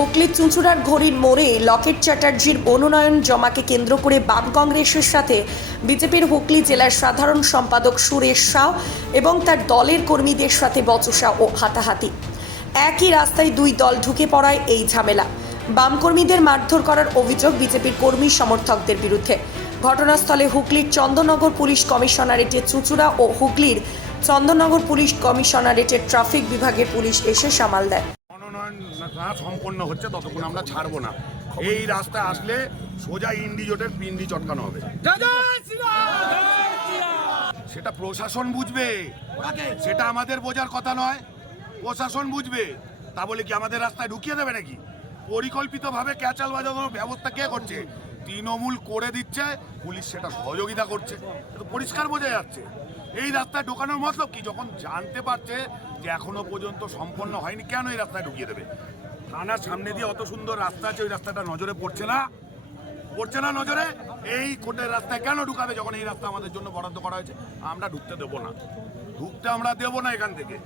হুগলির চুঁচুড়ার ঘড়ির মোড়ে লকেট চ্যাটার্জির মনোনয়ন জমাকে কেন্দ্র করে বাম কংগ্রেসের সাথে বিজেপির হুগলি জেলার সাধারণ সম্পাদক সুরেশ সাউ এবং তার দলের কর্মীদের সাথে বচসা ও হাতাহাতি। একই রাস্তায় দুই দল ঢুকে পড়ায় এই ঝামেলা। বাম কর্মীদের মারধর করার অভিযোগ বিজেপির কর্মী সমর্থকদের বিরুদ্ধে। ঘটনাস্থলে হুগলির চন্দননগর পুলিশ কমিশনারেটের চুঁচুড়া ও হুগলির চন্দননগর পুলিশ কমিশনারেটের ট্রাফিক বিভাগের পুলিশ এসে সামাল দেয়। মনোনয়ন না সম্পন্ন হচ্ছে ততক্ষণ আমরা ছাড়বো না। এই রাস্তায় আসলে সোজা ইন্ডিজোটের পিন্ডি চটকানো হবে। সেটা প্রশাসন বুঝবে, সেটা আমাদের বোঝার কথা নয়। প্রশাসন বুঝবে। তা বলে কি আমাদের রাস্তায় ঢুকিয়ে দেবে নাকি? পরিকল্পিতভাবে ক্যাচাল বাজানোর ব্যবস্থা কে করছে? তৃণমূল করে দিচ্ছে, পুলিশ সেটা সহযোগিতা করছে। তো পরিষ্কার বোঝা যাচ্ছে। এই রাস্তায় ঢোকানোর মতলব কি? যখন জানতে পারছে যে এখনো পর্যন্ত সম্পন্ন হয়নি, কেন এই রাস্তায় ঢুকিয়ে দেবে? থানার সামনে দিয়ে অত সুন্দর রাস্তা আছে, ওই রাস্তাটা নজরে পড়ছে না নজরে। এই কোটের রাস্তায় কেন ঢুকাবে যখন এই রাস্তা আমাদের জন্য বরাদ্দ করা হয়েছে? আমরা ঢুকতে দেবো না, আমরা দেবো না এখান থেকে।